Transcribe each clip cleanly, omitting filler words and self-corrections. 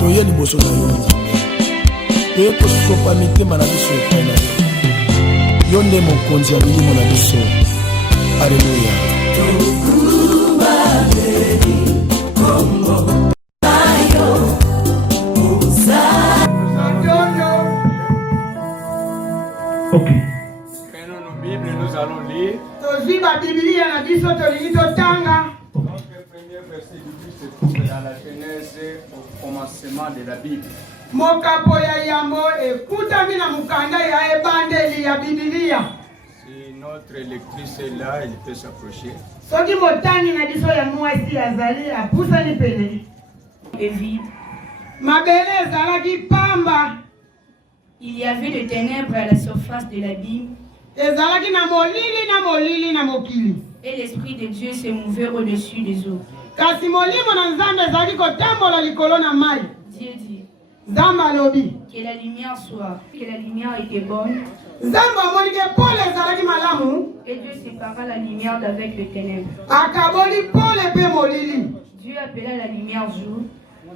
toye liboso na yo Nzambe toye kosopa mitema na biso epai na yo yo nde mokonzi ya milimo na biso. Alleluya. Ok. Prenons nos Bibles, nous allons lire. Toziba Biblia na biso tolito tanga. Le premier verset du Bible se trouve dans la Genèse au commencement de la Bible. Mokapo ya yambo ekutami na mukanda ya ebandeli ya Biblia. Si notre lectrice est là, elle peut s'approcher. Soki motani na biso ya mwasi azali apusani pene. Vide. Mabele ezalaki pamba. Il y avait des ténèbres à la surface de l'abîme. Ezalaki na molili na mokili. Et l'Esprit de Dieu se mouvait au-dessus des eaux. Kasi molimo na Nzambe ezalaki kotambola likolo na mai. Dieu dit Nzambe alobi que la lumière soit, que la lumière était bonne. Nzambe amoni ke pole ezalaki malamu. Et Dieu sépara la lumière d'avec les ténèbres. Akaboli pole pe molili. Dieu appela la lumière jour.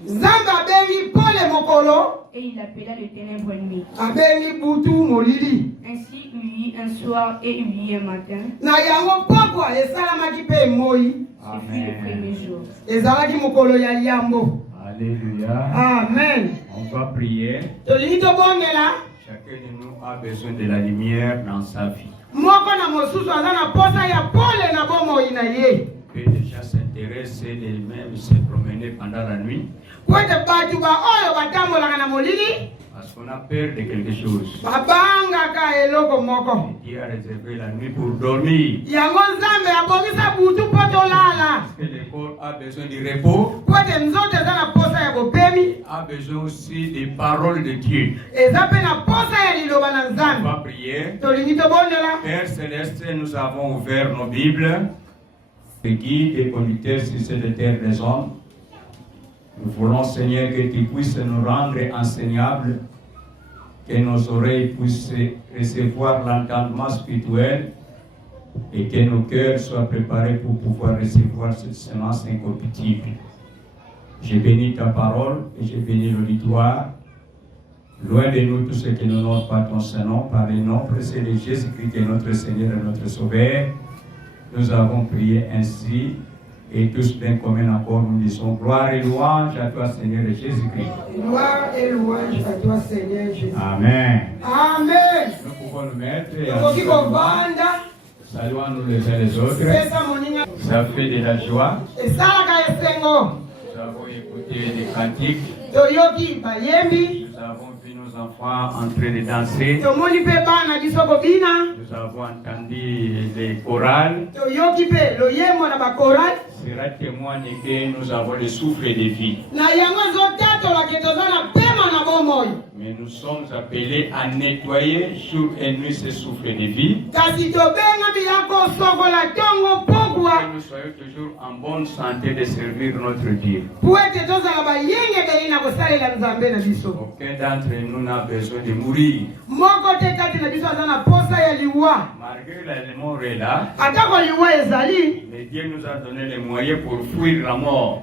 Nzambe abengi pole mokolo. Et il appela les ténèbres nuit. Abengi butu molili. Ainsi il y eut un soir et il y eut un matin. Na yango pokwa esalamaki pe moi. Ce fut le premier jour. Ezalaki mokolo ya yambo. Alléluia. Amen. On va prier. Tolingi tobongela. Chacun de nous a besoin de la lumière dans sa vie. Moko na mosusu aza na posa ya pole na bomoi na ye. Que les gens s'intéressent et les mêmes se promener pendant la nuit. Kwete batu ba oyo batambolaka na molili. Parce qu'on a peur de quelque chose. Babangaka eloko moko. Dieu a réservé la nuit pour dormir. Yango Nzambe abongisa butu po tolala. Parce que le corps a besoin de repos. Kwete nzoto eza na posa ya bopemi. A besoin aussi des paroles de Dieu. Eza pe na posa ya liloba na On Nzambe. va prier. Tolingi tobongela. Père Céleste, nous avons ouvert nos Bibles. Les guides et conducteurs sur cette terre des hommes. Nous voulons, Seigneur, que tu puisses nous rendre enseignables, que nos oreilles puissent recevoir l'entendement spirituel et que nos cœurs soient préparés pour pouvoir recevoir cette semence incorruptible. Je bénis ta parole et je bénis l'auditoire. Loin de nous tout ce que nous n'avons pas ton Saint-Nom, par le nom précieux de Jésus-Christ, qui est notre Seigneur et notre Sauveur. Nous avons prié ainsi. Et tous d'un commun accord, nous disons gloire et louange à toi, Seigneur Jésus-Christ. Gloire et louange à toi, Seigneur Jésus. Amen. Amen. Nous pouvons nous mettre. Saluons-nous les uns les autres. Ça fait de la joie. Nous avons écouté des cantiques. Nous avons vu nos enfants en train de danser. Nous avons entendu les chorales. Sera témoin que nous avons le souffle de vie. Mais nous sommes appelés à nettoyer jour et nuit ce souffle de vie. Que nous soyons toujours en bonne santé de servir notre Dieu. Aucun d'entre nous n'a besoin de mourir. Malgré la mort est là, mais Dieu nous a donné les moyens pour fuir la mort.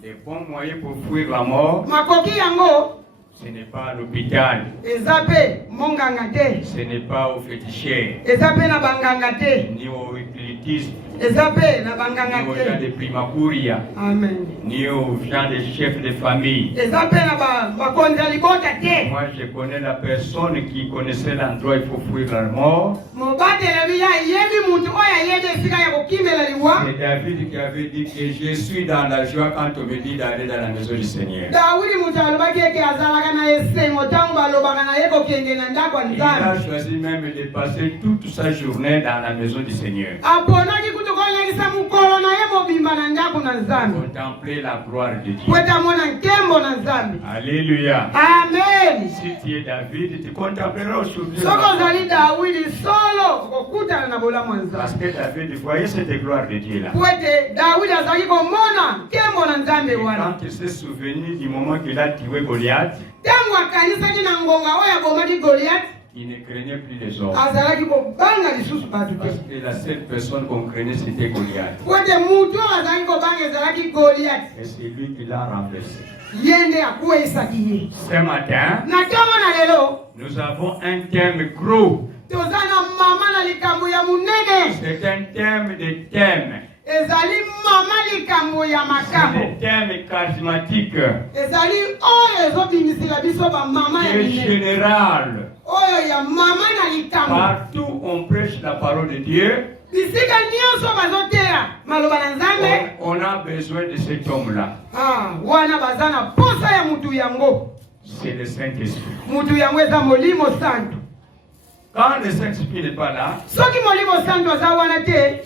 Les bons moyens pour fuir la mort, ce n'est pas à l'hôpital, ce n'est pas au féticheur, ni au spiritisme, ni aux gens de primacuria, ni aux gens de chefs de famille. Moi, je connais la personne qui connaissait l'endroit où il faut fuir la mort. C'est David qui avait dit que je suis dans la joie quand on me dit d'aller dans la maison du Seigneur. Il a choisi même de passer toute sa journée dans la maison du Seigneur. Contempler la gloire de Dieu. Alléluia. Amen. Si tu es David, tu contempleras aujourd'hui. Parce que David voyait cette gloire de Dieu là. Quand il s'est souvenu du moment qu'il a tué Goliath, Il ne craignait plus les hommes. azalaki kobanga lisusu bato Parce te que la seule personne qu'on craignait, c'était Goliath. po ete mutu oyo azalaki kobanga ezalaki Goliath Et c'est lui qui l'a renversé. ye nde akweyisaki ye Ce matin, na ntongo na lelo nous avons un thème gros. toza na mama na likambo ya monene C'est un thème de thèmes. ezali mama likambo ya C'est makambo des thèmes charismatiques. ezali oyo ezobimisela biso bamama ya Qui est minene général. oyo ya mama na likambo Partout on prêche la parole de Dieu, bisika nyonso bazoteya maloba na nzambe on a besoin de cet homme-là. wana baza na posa ya mutu yango C'est le Saint-Esprit. mutu yango eza molimo santu Quand le Saint-Esprit n'est pas là, soki molimo santu aza wana te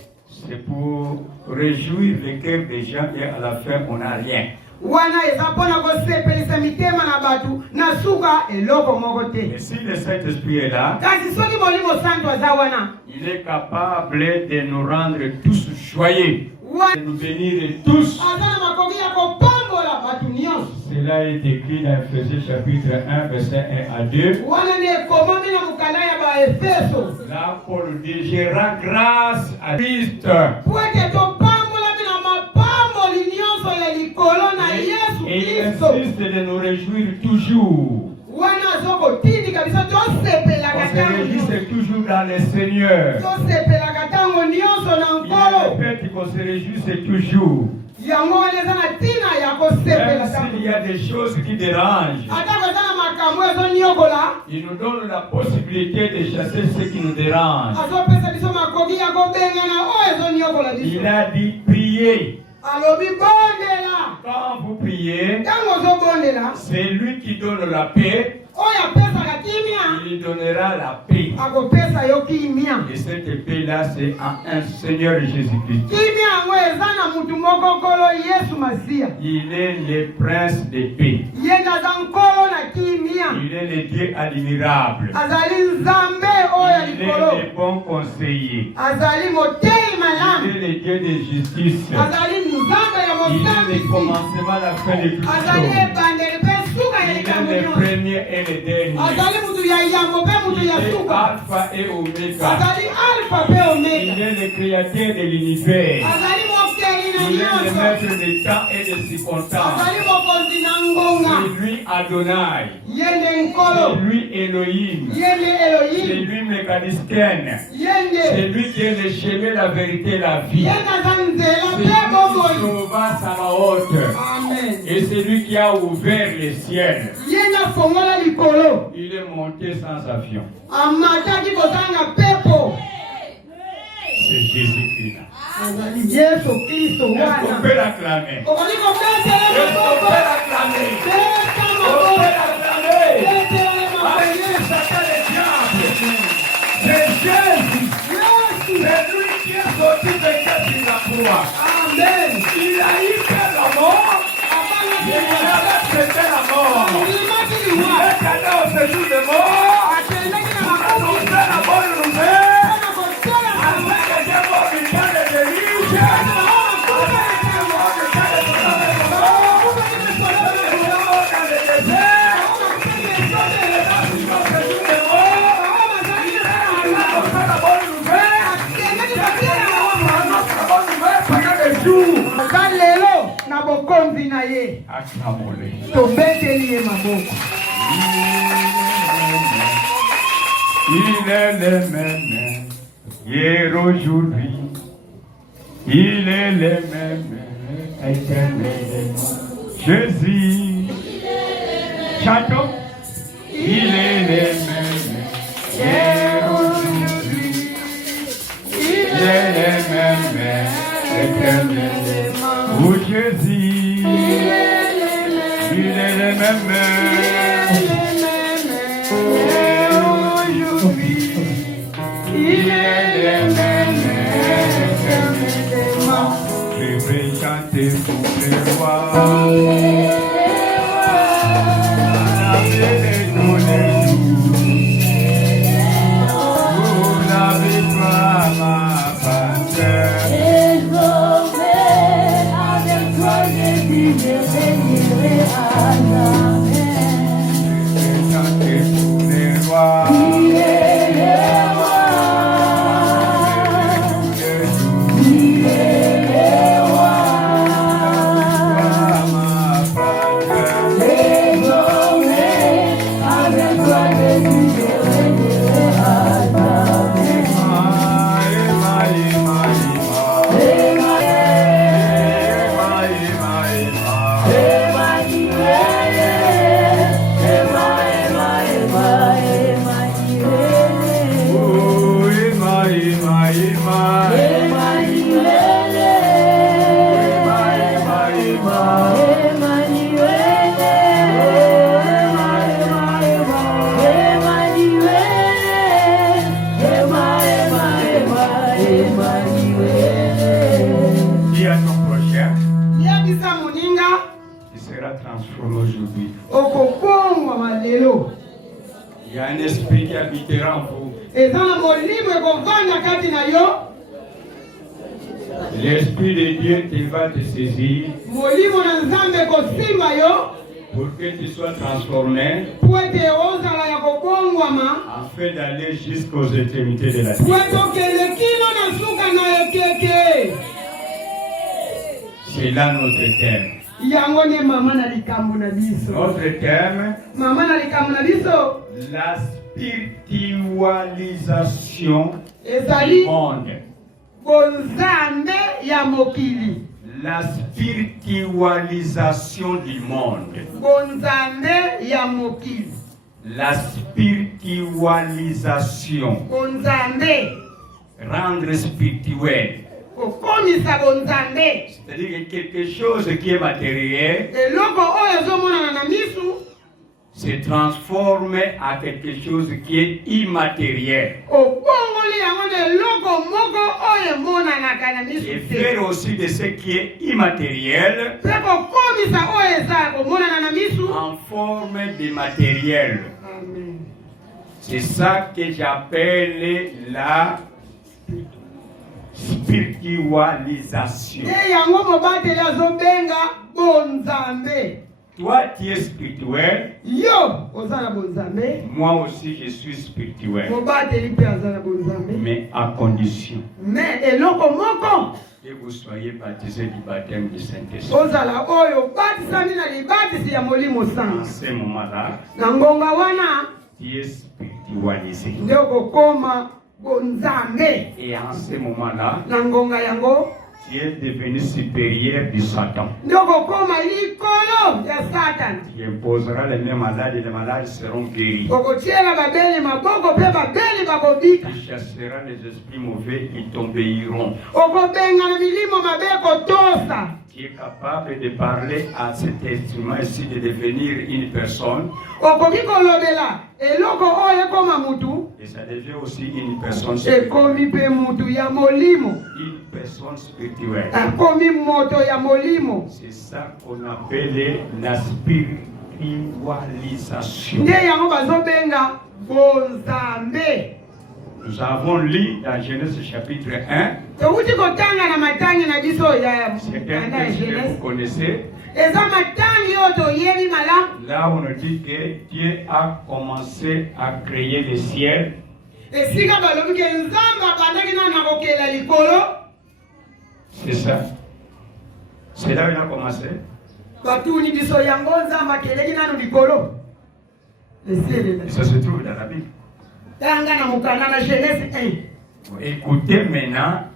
c'est pour réjouir le cœur des gens et à la fin on n'a rien. wana eza mpona kosepelisa mitema na bato na suka eloko moko te Mais si le Saint-Esprit est là, kasi soki molimo santu aza wana il est capable de nous rendre tous joyeux, wana de nous bénir tous. aza na makoki ya kopambola bato nyonso Cela est écrit dans Ephésiens chapitre 1, verset 1 à 2. wana nde ekomami na mokanda ya baefeso Là, Paul dit, je rends grâce à Christ. po ete topambolami na mapamboli nyonso ya likolo na yesu Et il kristo insiste de nous réjouir toujours. wana azokotindika biso tosepelaka On se ntango nyonso réjouit toujours dans le Seigneur. tosepelaka ntango nyonso na Il nkolo répète qu'on se réjouit toujours. yango wana eza na ntina ya kosepela Même ntango s'il y a des choses qui dérangent, atako eza na makambo ezoniokola il nous donne la possibilité de chasser ce qui nous dérange. azopesa biso makoki ya kobengana oyo ezoniokola biso Il a dit priez. alobi bondela Quand vous priez, ntango ozobondela c'est lui qui donne la paix. oyo apesaka kimia Il donnera la paix. akopesa yo kimia Et cette paix-là, c'est en un Seigneur Jésus-Christ. kimia yango eza na mutu moko nkolo yesu masiya Il est le prince de paix. ye nde aza nkolo na kimia Il est le Dieu admirable. azali nzambe oyo ya Il likolo est le bon conseiller. azali motei Il malamu est le Dieu de justice. azali nzambe ya Il est le mosambisi commencement, la fin de toutes azali choses. ebandeli mpe suka ya Il likambo est le nyonso premier et le dernier. azali mutu ya yambo mpe mutu Il ya est suka Alpha et Omega. azali alpha mpe Il omega est le créateur de l'univers. azali mokeli na Il est le nyonso maître des temps et des circonstances. azali mokonzi na ngonga C'est lui Adonai. ye nde nkolo C'est lui Elohim. ye nde C'est elohim lui Mécanisken. ye C'est nde lui qui est le chemin, la vérité, la vie. ye nde aza nzela C'est lui mpe qui bomoi sauva Sabaoth. amen Et c'est lui qui a ouvert les ciels. ye nde afongola likolo Il est monté sans avion. amataki kozanga pepo C'est Jésus-Christ. azali yesu kristo Est-ce qu'on wana peut l'acclamer? okoki kobetela Est-ce qu'on maboko peut l'acclamer? beta On maboko peut l'acclamer. betela Avec maboko lui, Satan le diable. C'est Jésus. yesu C'est lui qui est sorti de sur la croix. amen Il a eu fait la mort. Il a accepté la mort. ndimaki Il liwa est allé au séjour de mort. akendaki na Pour makubi annoncer la bonne nouvelle. mpona kotela Afin que Dieu glorifie les riches. aza lelo na bokonzi na ye Acclamons-le. tobeteli ye maboko Il est le même hier, aujourd'hui. Il est le même éternellement. Jésus. Chantons. Il est le même hier, aujourd'hui. Il est le même éternellement. Oh Jésus. Il est le même. Il est le même éternellement. Je vais chanter pour les rois. La vie tous les jours. Pour la victoire, ma patrie. Avec toi, je vivrai à jamais. Je vais chanter pour les rois. Il okomisa moninga tu seras transformé aujourd'hui. okokongwama lelo. Il y a un esprit qui habitera en vous. eza na molimo ekovanda kati na yo. L'Esprit de Dieu te va te saisir molimo na nzambe ekosimba yo pour que tu sois transformé po ete ozala ya kobongwama afin d'aller jusqu'aux éternité de la po terre. ete okende kino na suka na ekeke. C'est là notre thème. yango nde mama na likambo na biso. Notre thème, mama na likambo na biso la spiritualisation du ezali monde. bonzambe ya mokili. La spiritualisation du monde. bonzambe ya mokili. La spiritualisation. bonzambe Rendre spirituel. kokomisa bonzambe. C'est-à-dire quelque chose qui est matériel eloko oyo ezomonana na misu se transforme à quelque chose qui est immatériel. obongoli yango na eloko moko oyo emonanaka na misu Et te. faire aussi de ce qui est immatériel mpe kokomisa oyo eza komonana na misu. en forme de matériel. Amen. C'est ça que j'appelle la spiritualisation. nde yango mobateli azobenga bonzambe. Toi, tu es spirituel. yo oza na bonzambe. Moi aussi, je suis spirituel. mobateli mpe aza na bonzambe. Mais à condition me eloko moko que vous soyez baptisés du baptême du Saint-Esprit. ozala oyo obatisami na libatisi ya molimo En sango. ce moment-là, na ngonga wana tu es spiritualisé. nde okokoma bonzambe. Et en ce moment-là, na ngonga yango tu es devenu supérieur du Satan. nde okokoma likolo ya satana. Tu imposeras les mêmes malades et les malades seront guéris. okotiela babeli maboko mpe babeli bakobika. Tu chasseras les esprits mauvais, ils t'obéiront. okobenga na milimo mabe kotosa. Tu es capable de parler à cet instrument ici, de devenir une personne. okoki kolobela eloko oyo ekoma mutu Et ça devient aussi une personne spirituelle. ekomi mpe mutu ya molimo. Une personne spirituelle. akomi moto ya molimo. C'est ça qu'on appelle la spiritualisation. nde yango bazobenga bonzambe. Nous avons lu dans Genèse chapitre 1. touti kotanga na matangi na biso ya C'est un Banda ya texte que vous Genèse. connaissez. eza matangi oyo toyebi malamu. Là, on nous dit que Dieu a commencé à créer le ciel. esika balobi ke nzambe abandaki nanu na kokela likolo. C'est ça. C'est là où il a commencé. batuni biso yango nzambe akeleki nanu likolo. Et ça se trouve dans la Bible. tanga na mokanda na Genèse 1. Écoutez maintenant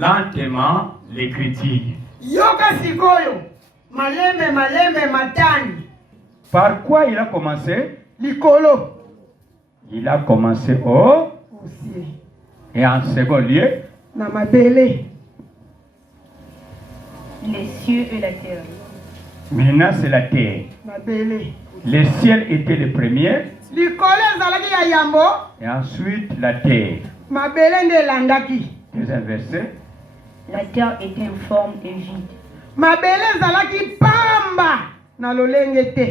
lentement l'écriture. yoka sikoyo malembe malembe matani. Par quoi il a commencé? likolo. Il a commencé au osie et en second lieu na mabele. Les cieux et la terre. maintenant c'est la terre. mabele. Le ciel était le premier likolo ezalaki ya yambo. et ensuite la terre. mabele nde elandaki. Deuxième verset. La terre était informe et vide. mabele ezalaki pamba na lolenge te.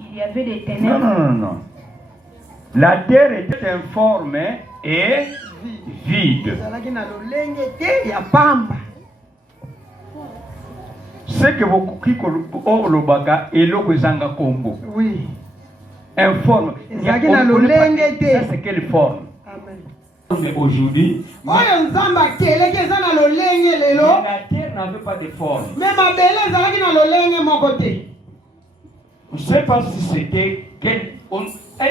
Il y avait des Non, ténèbres. non, non, non. La terre était informe et vide. ezalaki na lolenge te ya pamba. Ce que vous olobaka eloko ezanga kombo. oui. Informe. Ezalaki na lolenge te. Ça c'est quelle forme? amen. Mais aujourd'hui, oyo nzambe akeleki eza na lolenge lelo. la terre n'avait pas de forme. me mabele ezalaki na lolenge moko te. Je ne sais pas si c'était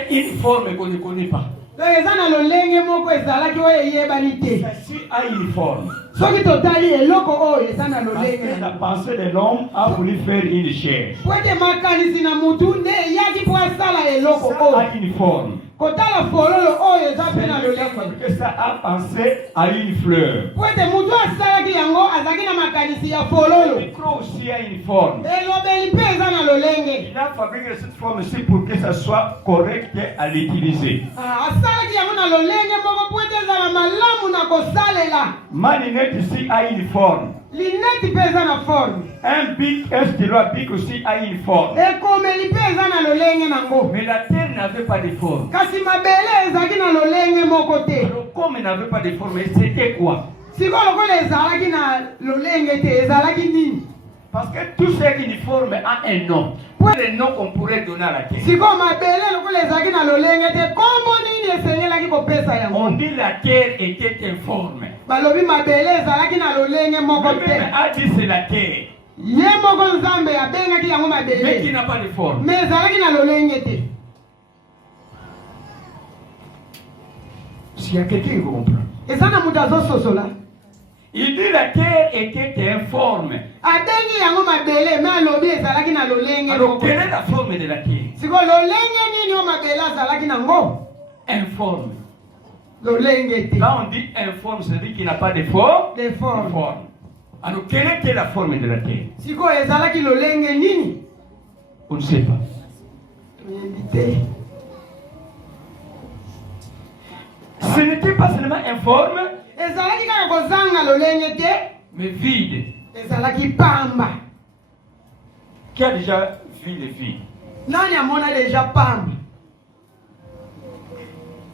une forme qu'on ne connaît pas. donc eza na lolenge moko ezalaki oyo eyebani te. Ceci a une forme. soki totali eloko oyo eza na Parce que lolenge. la pensée de l'homme a voulu faire une chair. po ete makanisi na mutu nde eyaki po asala eloko Ça oyo. a une forme. kotala fololo oyo eza mpe na lolenge. Que ça a pensé à une fleur. po ete mutu asalaki yango azalaki na makanisi ya fololo. Le micro aussi a une forme. elobeli mpe eza na lolenge. Il a fabriqué cette forme-ci pour que ça soit correct à l'utiliser. asalaki yango na lolenge moko po ete ezala malamu na kosalela. Ma lunette ici a une forme. lineti mpe eza na forme. Un bic, un stylo à bic aussi a une forme. Ekomeli mpe eza na lolenge nango. Mais la terre n'avait pas de forme. Kasi mabele ezalaki na lolenge moko te. Alors, comme elle n'avait pas de forme, c'était quoi? Sikoyo lokola ezalaki na lolenge te, ezalaki nini? Parce que tout ce qui est uniforme a un nom. Le nom qu'on pourrait donner à la terre. Sikoyo mabele lokola ezalaki na lolenge te, kombo nini esengelaki kopesa yango? On dit la terre était informe. Balobi mabele ezalaki na lolenge moko te. Même a dit c'est la terre. Ye moko Nzambe abengaki yango Mais qui mabele. n'a pas de forme. Mais ezalaki na lolenge te. S'il y a quelqu'un qui comprend. Eza na mutu azososola. Il dit la terre était informe. Abengi yango mabele, me alobi ezalaki na lolenge Alors moko. quelle est la forme de la terre? Sikoyo lolenge nini o mabele azalaki nango? Informe. Lolenge te. Quand on dit informe, c'est-à-dire qu'il n'a pas de forme. De forme. Alors quelle était la forme de la terre? Sikoyo ezalaki lolenge nini? On ne sait pas. Toyebi te. Ce n'était pas seulement informe, Ezalaki kaka kozanga lolenge te, mais vide. ezalaki pamba. Qui a déjà vu les vides? Nani amona deja pamba?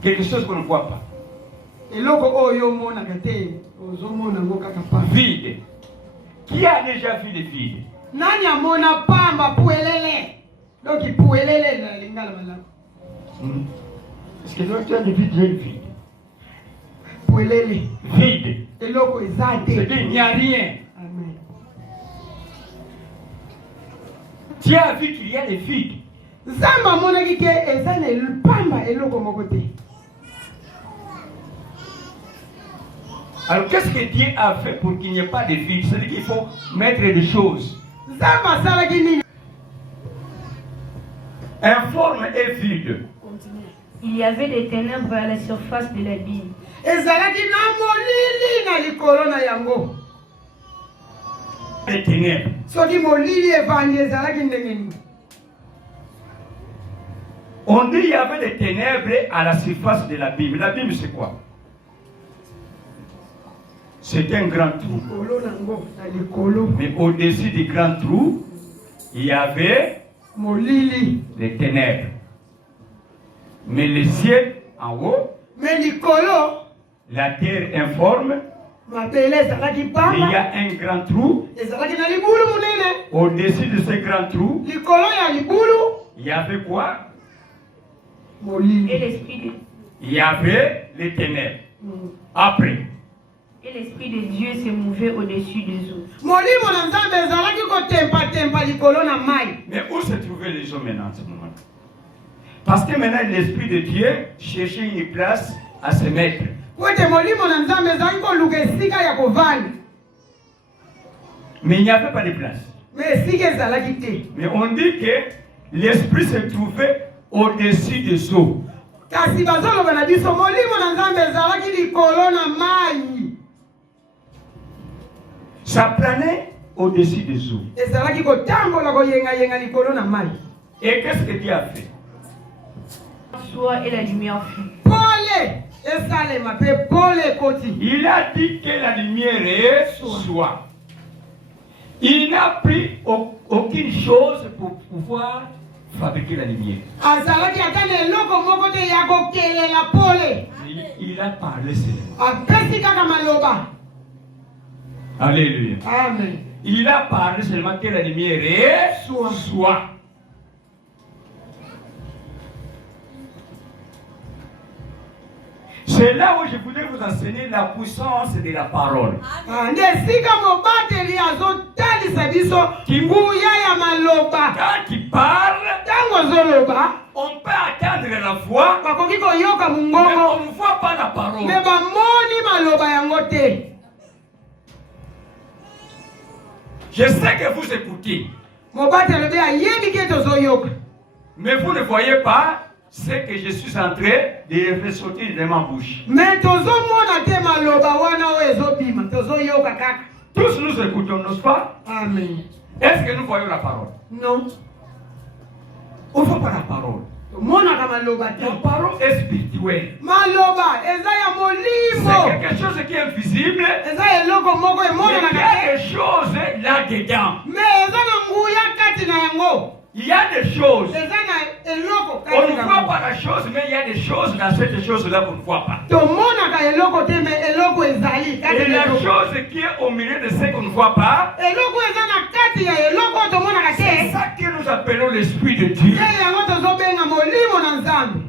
Quelque chose qu'on ne voit pas. Eloko oyo omonaka te, ozomona ngo kaka pamba. Vide. Qui a déjà vu les vides? Nani amona pamba puelele? Donc puelele na lingala malamu. Est-ce que tu as vu le vide? Puelele. Vide. Eloko eza te. C'est-à-dire il n'y a rien. Amen. Tu as vu qu'il y a des vides. Nzambe amonaki ke eza na pamba eloko moko te. Alors qu'est-ce que Dieu a fait pour qu'il n'y ait pas de vide? C'est-à-dire qu'il faut mettre des choses. Nzambe asalaki nini? Informe et vide. Il y avait des ténèbres à la surface de l'abîme. Ezalaki na molili na likolo na yango. Les ténèbres. Soki molili evandi ezalaki ndenge nini? On dit qu'il y avait des ténèbres à la surface de l'abîme. L'abîme c'est quoi? C'est un grand trou. Likolo nango na likolo. Mais au-dessus du grand trou, il y avait Molili. les ténèbres. Mais le ciel en haut, Mais likolo la terre informe, mabele ezalaki il y pamba. a un grand trou. Ezalaki na libulu munene. Au-dessus de ce grand trou, Likolo ya libulu il y avait quoi? Et molili. l'esprit de, Il y avait les ténèbres. Après, et l'esprit de Dieu se mouvait au-dessus des eaux. Molimo na Nzambe ezalaki kotempa likolo na mai. mais où se trouvaient les hommes maintenant en ce moment? Parce que maintenant l'Esprit de Dieu cherchait une place à se mettre. Kote molimo na Nzambe ezalaki koluka esika ya kovanda. Mais il n'y avait pas de place. Mais esika ezalaki te. Mais on dit que l'Esprit se trouvait au-dessus des eaux. Kasi bazoloba na biso molimo na Nzambe ezalaki likolo na mai. Ça planait au-dessus des eaux. Ezalaki kotambola koyenga likolo na mai. Et qu'est-ce que Dieu a fait? Soit et la lumière fut. Pole esalema pe pole koti. Il a dit que la lumière est soit. Il n'a pris aucune chose pour pouvoir fabriquer la lumière. Azalaki ata na eloko moko te ya kokelela pole. Il a parlé seulement. Apesi kaka maloba. Alléluia. Amen. Il a parlé seulement que la lumière est soit. C'est là où je voulais vous enseigner la puissance de la parole. Nde esika mobateli azotalisa biso nguya ya maloba. Quand il parle, Tango azoloba on peut attendre la voix, bakoki koyoka mais mongongo on ne voit pas la parole. me bamoni maloba yango te. Je sais que vous écoutez, Mobateli alobi ayebi ke tozoyoka. mais vous ne voyez pas ce que je suis en train de ressortir de ma bouche. Me tozomona te maloba wana oyo ezobima tozoyoka kaka. Tous nous écoutons, n'est-ce pas? Amen. Est-ce que nous voyons la parole? Non. On ne voit pas la parole. tomonaka maloba te. La parole est spirituelle. Maloba eza ya molimo. C'est quelque chose qui est invisible. Eza eloko moko Mais il y emonanaka a te. des choses là-dedans. Mais eza na nguya kati na yango. Il y a des choses. Eza na eloko On kati ne na voit yango. pas la chose, mais il y a des choses dans cette chose-là qu'on ne voit pas. Tomonaka eloko te mais eloko ezali Et kati na la eloko. chose qui est au milieu de ce qu'on ne voit pas, Eloko eza na kati ya eloko tomonaka c'est te. ça que nous appelons l'Esprit de Dieu. Ye yango tozobenga molimo na Nzambe.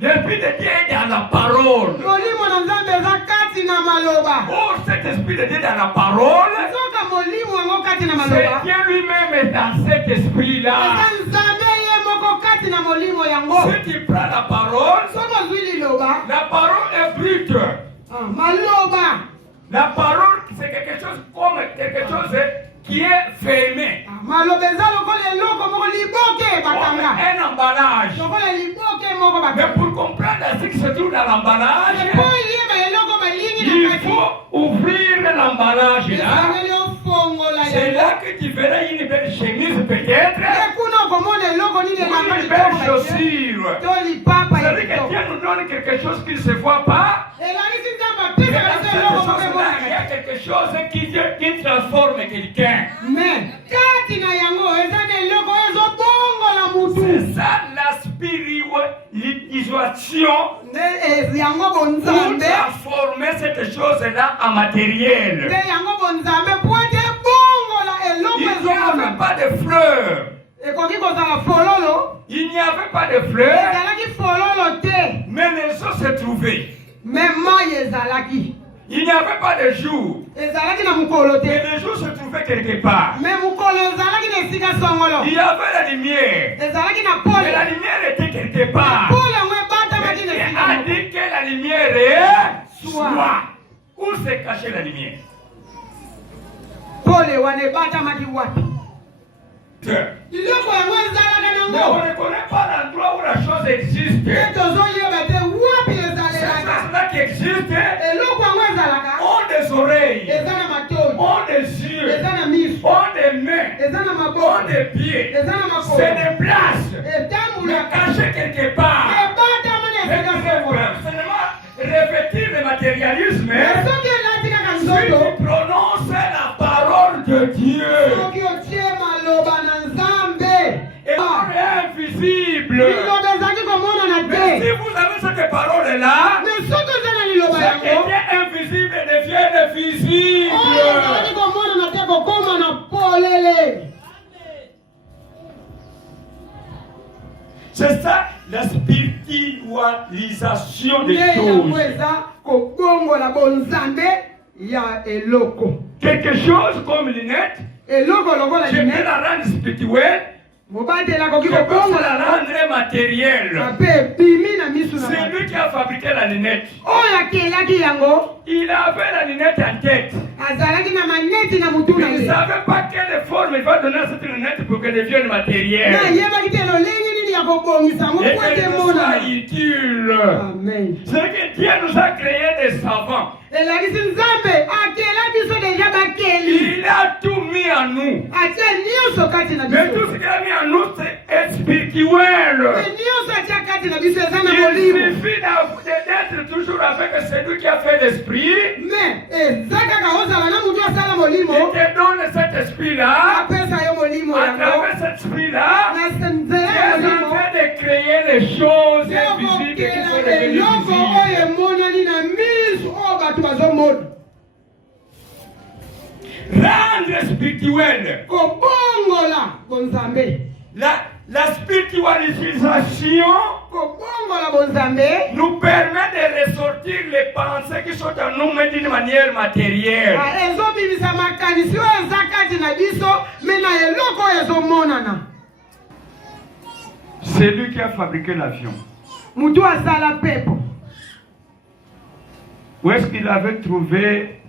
L'Esprit de Dieu est dans la parole. Molimo na Nzambe eza kati na maloba. Oh, cet Esprit de Dieu dans la parole, Soka molimo yango kati na c'est maloba. Dieu lui-même est dans cet esprit-là. Eza Nzambe ye moko kati na molimo yango. Si tu prends la parole, Soki ozwi liloba, la parole est brute. maloba. La parole, c'est quelque chose comme quelque chose qui est fermé. Maloba eza lokola eloko moko liboke Comme bakanga. un emballage. Lokola liboke moko Mais bakanga. pour comprendre ce qui se trouve dans l'emballage, Po yeba eloko balingi na il kati. faut ouvrir l'emballage là. Ezaleli ofongola C'est yango. là que tu verras une belle chemise peut-être, Kuna okomona eloko nini ou elamba une belle litoko chaussure. to lipapa ya C'est-à-dire que kitoko. Dieu nous donne quelque chose qui ne se voit pas. Elangisi Nzambe Mais apesa dans biso cette eloko moko chose-là, il y emonaka. a quelque chose qui transforme quelqu'un. Mais kati na yango eza na eloko ezobongola mutu. C'est ça la spiritualisation Nde yango pour bonzambe. transformer cette chose-là en matériel. Nde yango bonzambe po ete bongola eloko Il n'y avait ezobongola. pas de fleurs. Ekoki kozala fololo. Il n'y avait pas de fleurs, Ezalaki fololo te. mais les eaux se trouvaient. Mais mai ezalaki. Il n'y avait pas de jour, Ezalaki na mukolo mais te. les jours se trouvaient quelque part. Mais mukolo ezalaki na esika songolo. Il y avait la lumière, Ezalaki na mais pole. la lumière était quelque part. Pole yango Mais ebatamaki na Dieu esika a moko. dit que la lumière est Soit. soit. Où s'est cachée la lumière? Pole wana ebatamaki wapi? Iloko yango ezalaka Mais on nango. ne connaît pas l'endroit où la chose existe. Te tozoyeba te wapi Ces ezalelaka. choses-là qui existent Eloko yango ezalaka. ont des oreilles, Eza na matoi. ont des yeux, Eza na miso. ont des mains, Eza na ont maboko. des pieds. Eza na C'est makolo. des places, mais Etambulaka. cachées quelque part. Ebatama na Mais esika tu songolo. peux seulement revêtir le matérialisme Soki elati kaka si nzoto. tu prononces la parole de Dieu. Soki otie maloba na Nzambe. Et on est invisible. Liloba ezalaki komonana Mais si te. vous avez cette parole-là, Mais soki oza na liloba ce qui yango. était invisible devient visible. Oyo ezalaki komonana te kokoma na polele. C'est ça la spiritualisation des Nde yango choses. eza kobongola bonzambe ya eloko. Quelque chose comme lunette, Eloko lokola je peux linene. la rendre spirituelle, Mobali je akoki peux la kobongola yango. rendre matérielle. Ape ebimi na misu na C'est bato. lui qui a fabriqué la lunette. Oyo akelaki yango. Il avait la lunette en tête. Azalaki na maneti na mutu na Il ne ye. savait pas quelle forme il va donner à cette lunette pour qu'elle devienne matérielle. Na yebaki te lolenge nini ya kobongisa yango Et po ete qu'elle soit monana. utile. Amen. C'est que Dieu nous a créé des savants. Elakisi Nzambe akela biso deja bakeli. Il a tout mis en nous. Atia nyonso kati na Mais biso. tout ce qu'il a mis en nous, c'est spirituel. Mais nyonso atia kati na biso eza na Il molimo. suffit d'être toujours avec celui qui a fait l'esprit. Mais eza kaka ozala na mutu asala molimo. Il te donne cet esprit-là. Apesa yo molimo À yango. travers cet esprit-là, Na tu nzela es ya en molimo. train de créer les choses invisibles qui sont Yokokela devenues eloko oyo visibles. emonani na miso oyo bato bazomona. Rendre spirituel. Kobongola bonzambe. La spiritualisation Kobongola bonzambe. nous permet de ressortir les pensées qui sont en nous, mais d'une manière matérielle. Ezobimisa makanisi oyo eza kati na biso me na eloko oyo ezomonana. C'est lui qui a fabriqué l'avion. Mutu asala pepo. Où est-ce qu'il avait trouvé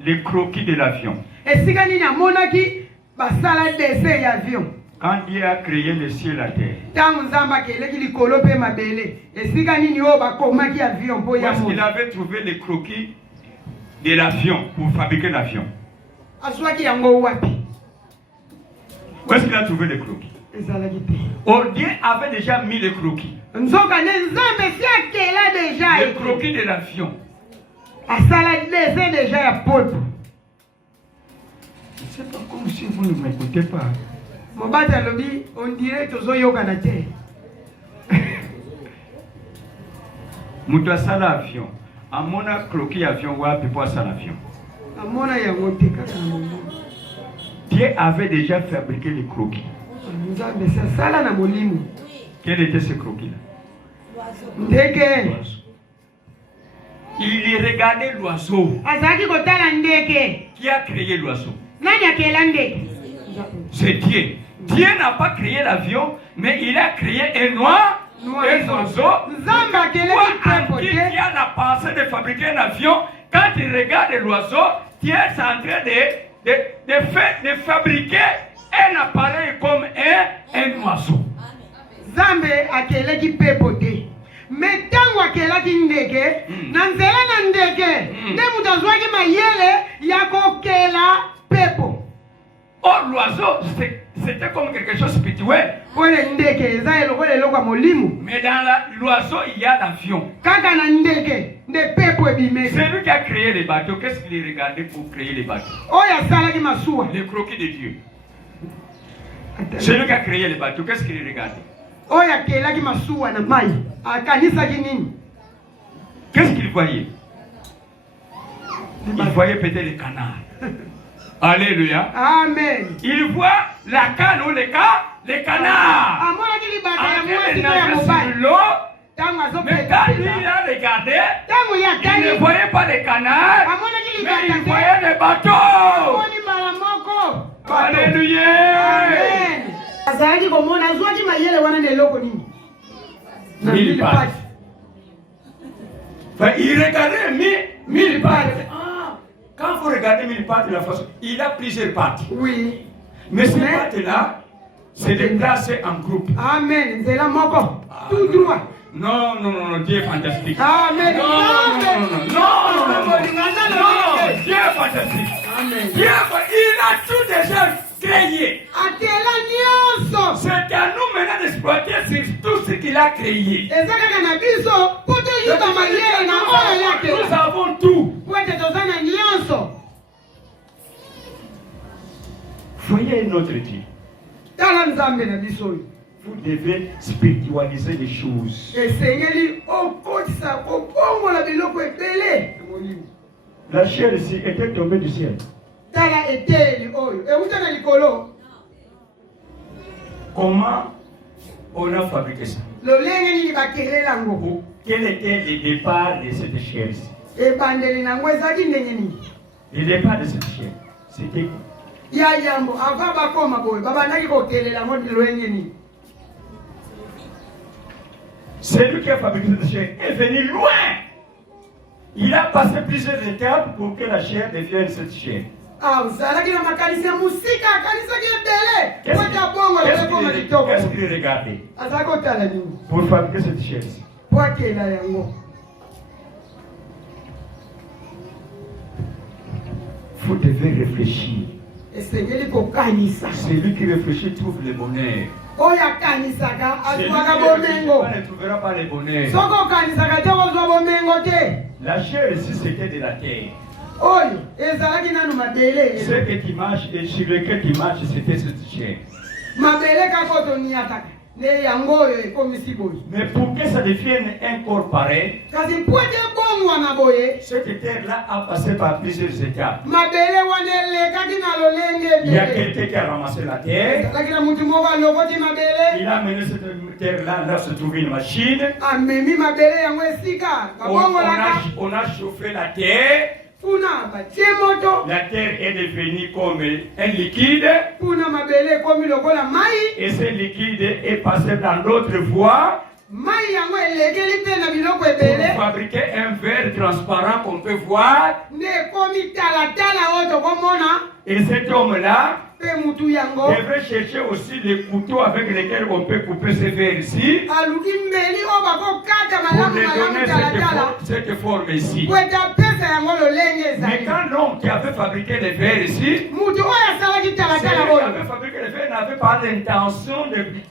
les croquis de l'avion? Esika nini amonaki basala dessin ya avion. Quand Dieu a créé le ciel et la terre, Ntango Nzambe akeleki likolo mpe mabele. Esika nini oyo bakomaki avion mpo où ya est-ce qu'il moto. avait trouvé les croquis de l'avion pour fabriquer l'avion? Azwaki yango wapi? Où est-ce qu'il a trouvé les croquis? Dieu avait déjà mis le croquis. Le croquis de l'avion. Je ne sais pas comme si vous ne m'écoutez pas. On dirait que vous avez Mutu asala avion. Amona croquis avion wapi pour asala avion. Dieu avait déjà fabriqué les croquis. Quel était ce croquis-là? Il regardait l'oiseau. Qui a créé l'oiseau? C'est Dieu. Dieu n'a pas créé l'avion, mais il a créé un oiseau. Qui a la pensée de fabriquer un avion? Quand il regarde l'oiseau, Dieu est en train de fabriquer un appareil comme un oiseau. Zambe akeleki pepo te. Mais tango akelaki ndeke, na nzela na ndeke, nde mutu azwaki mayele ya kokela pepo. Oh, l'oiseau, c'était comme quelque chose de spirituel. Mais dans l'oiseau, il y a l'avion. C'est lui qui a créé les bateaux. Qu'est-ce qu'il regardait pour créer les bateaux? Le croquis de Dieu. C'est lui qui a créé les bateaux. Qu'est-ce qu'il regardait? Qu'est-ce qu'il voyait? Il voyait peut-être les canards. Alléluia. Amen. Il voit la canne ou les canards. Mais quand lui il a regardé, il ne voyait pas les canards, mais il voyait les bateaux. Alléluia. Mille pattes. Il regardait mille pattes. Quand vous regardez mille pattes de la façon, il a plusieurs pattes. Oui. Mais ces pattes-là, c'est déplacé en groupe. Amen. C'est la moko. Tout droit. Non, Dieu est fantastique. Amen. Non, Dieu est fantastique. Amen. Dieu, il a tout déjà créé. C'est à nous maintenant d'exploiter tout ce qu'il a créé. Nous avons tout. Voyez notre Dieu. Vous devez spiritualiser les choses. La chair ici était tombée du ciel. Comment on a fabriqué ça? Quel était le départ de cette chair ici? Le départ de cette chair, c'était quoi? Celui qui a fabriqué cette chair est venu loin. Il a passé plusieurs étapes pour que la chair devienne cette chair. Qu'est-ce qu'il regardait pour fabriquer cette chair ici? Vous devez réfléchir. Celui qui réfléchit trouve le bonheur. Celui qui ne trouvera pas le bonheur. La chair ici, c'était de la terre. Ce que tu marches et sur lequel tu marches, c'était cette chair. Mais pour que ça devienne un corps pareil, cette terre-là a passé par plusieurs étapes. Il y a quelqu'un qui a ramassé la terre. Il a amené cette terre-là, là se trouve une machine. On a chauffé la terre. La terre est devenue comme un liquide. Et ce liquide est passé dans d'autres voies pour fabriquer un verre transparent qu'on peut voir. Et cet homme-là devrait chercher aussi les couteaux avec lesquels on peut couper ce verre ici pour lui donner cette forme ici. Mais quand l'homme qui avait fabriqué les verres ici, c'est lui qui avait fabriqué fabriquer le fer n'avait pas l'intention